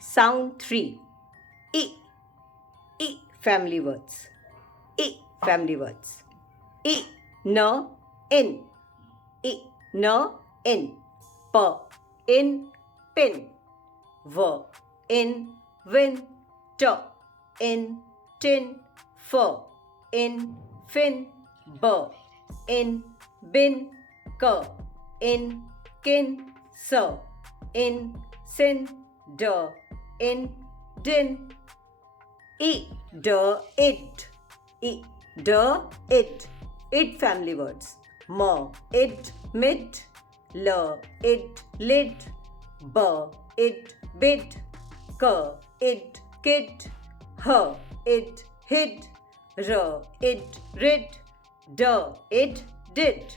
Sound 3. I. I family words. I family words. I, no, in. I, no, in. P, in, pin. V, in, win. T, in, tin. F, in, fin. B, in, bin. K, in, kin. S, in, sin. D, in, din. I, d, it. I, d, it. It family words. M, it, mid. L, it, lid. B, it, bid. K, it, kid. H, it, hid. R, it, rid. D, it, did.